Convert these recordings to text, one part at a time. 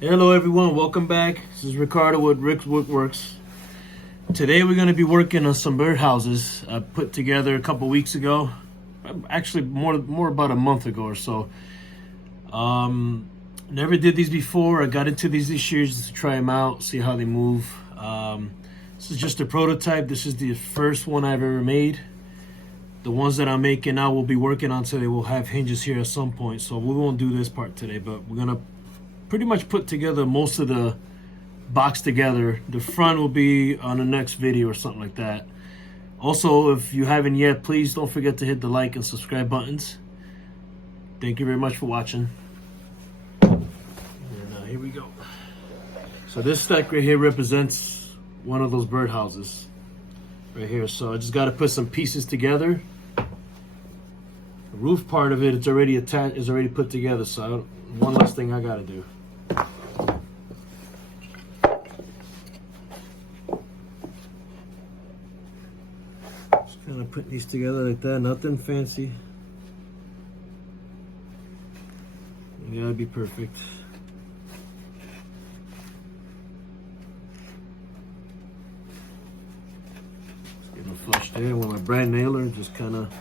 Hello everyone, welcome back. This is Ricardo with Rick's Woodworks. Today we're going to be working on some birdhouses I put together a couple weeks ago. Actually more about a month ago or so. Never did these before. I got into these this year just to try them out, see how they move. This is just a prototype. This is the first one I've ever made. The ones that I'm making now we'll be working on today will have hinges here at some point, so we won't do this part today, but we're gonna pretty much put together most of the box together. The front will be on the next video or something like that. Also, if you haven't yet, please don't forget to hit the like and subscribe buttons. Thank you very much for watching. And here we go. So this stack right here represents one of those birdhouses right here. So I just got to put some pieces together. The roof part of it, it's already attached, is already put together. So one last thing I got to do. Just kind of putting these together like that, nothing fancy. You gotta be perfect. Just getting flush there with my brad nailer, just kind of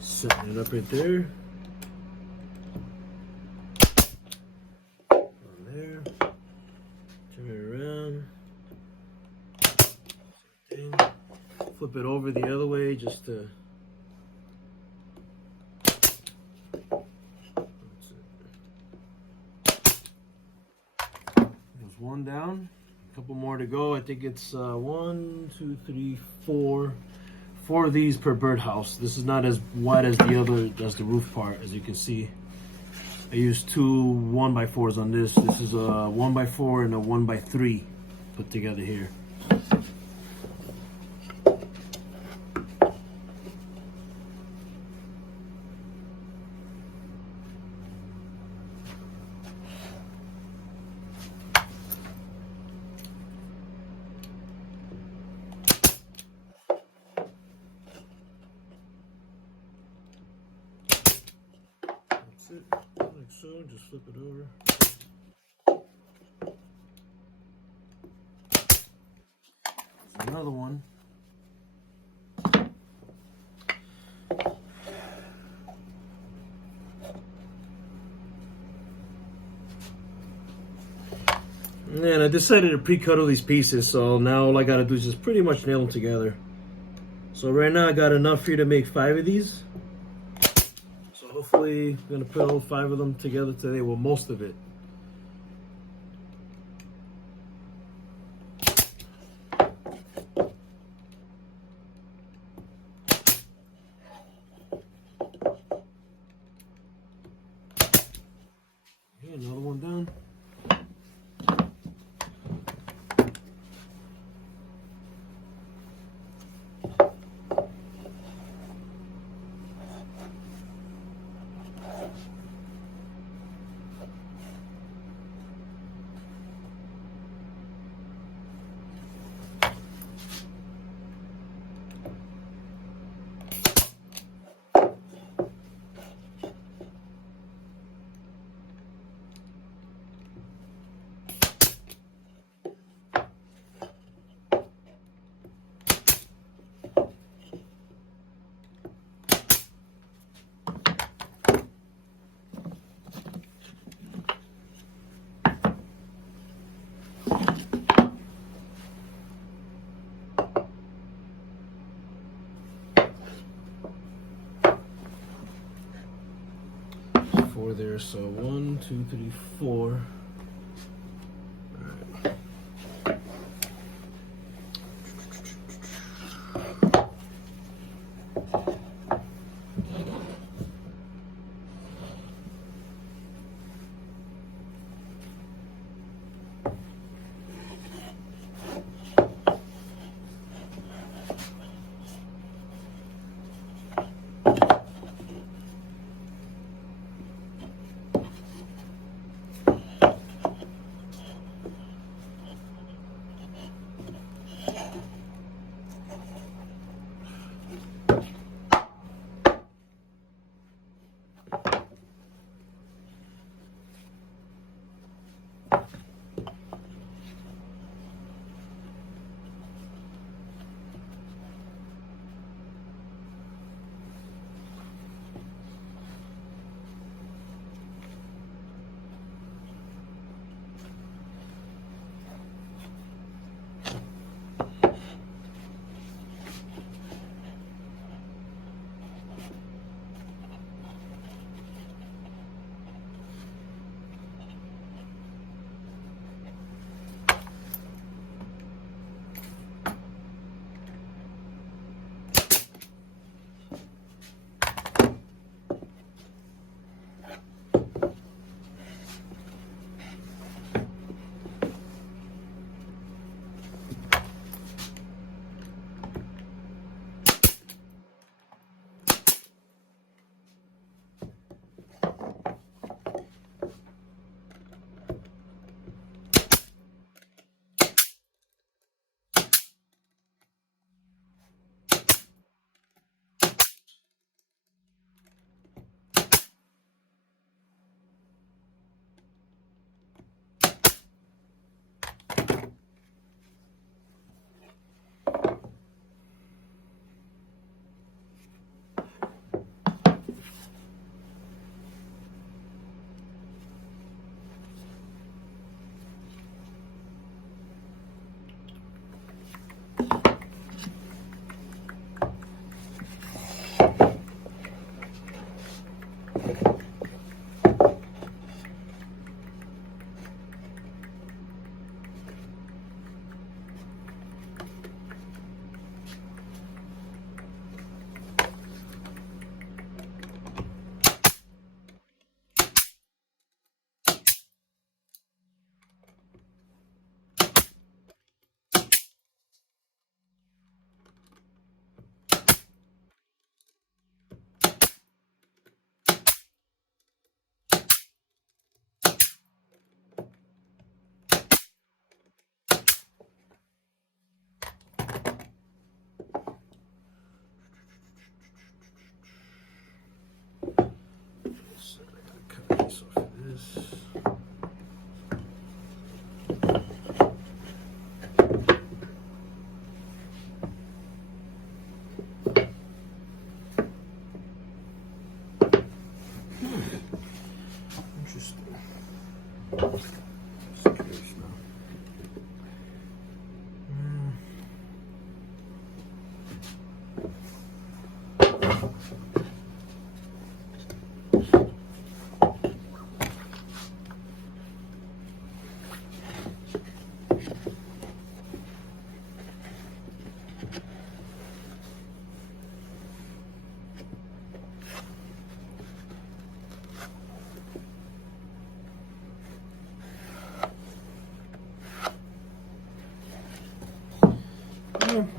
setting it up right there. On there. Turn it around. Same thing. Flip it over the other way just to. There's one down. A couple more to go. I think it's 1, 2, 3, 4. 4 of these per birdhouse. This is not as wide as the other, as the roof part, as you can see. I used 2 1x4s on this. This is a 1x4 and a 1x3 put together here. It, like so, just flip it over. There's another one. And I decided to pre-cut all these pieces, so now all I gotta do is just pretty much nail them together. So right now I got enough here to make 5 of these. Hopefully, I'm going to put all 5 of them together today. Well, most of it. Okay, another one done. Four there, so 1, 2, 3, 4.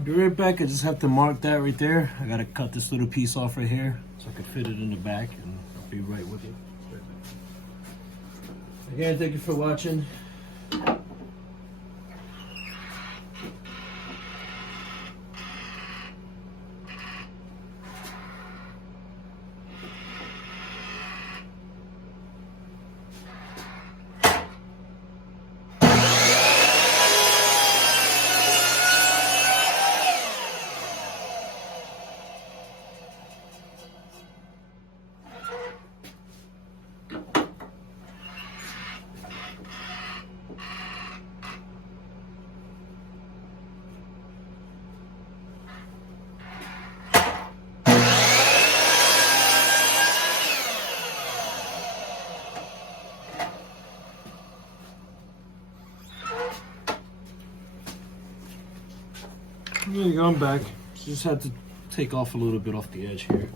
Be right back. I just have to mark that right there. I gotta cut this little piece off right here so I can fit it in the back, and I'll be right with you. Again, thank you for watching. There you go, I'm back. Just had to take off a little bit off the edge here.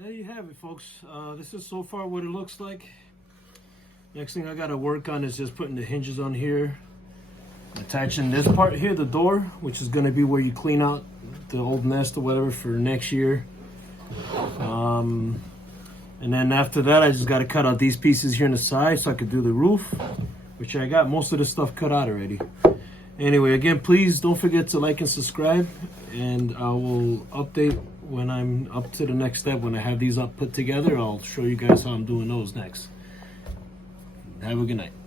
There you have it, folks. This is so far what it looks like. Next thing I gotta work on is just putting the hinges on here, attaching this part here, the door, which is gonna be where you clean out the old nest or whatever for next year. And then after that, I just gotta cut out these pieces here on the side so I could do the roof, which I got most of the stuff cut out already. Anyway, again, please don't forget to like and subscribe, and I will update when I'm up to the next step. When I have these up put together, I'll show you guys how I'm doing those next. Have a good night.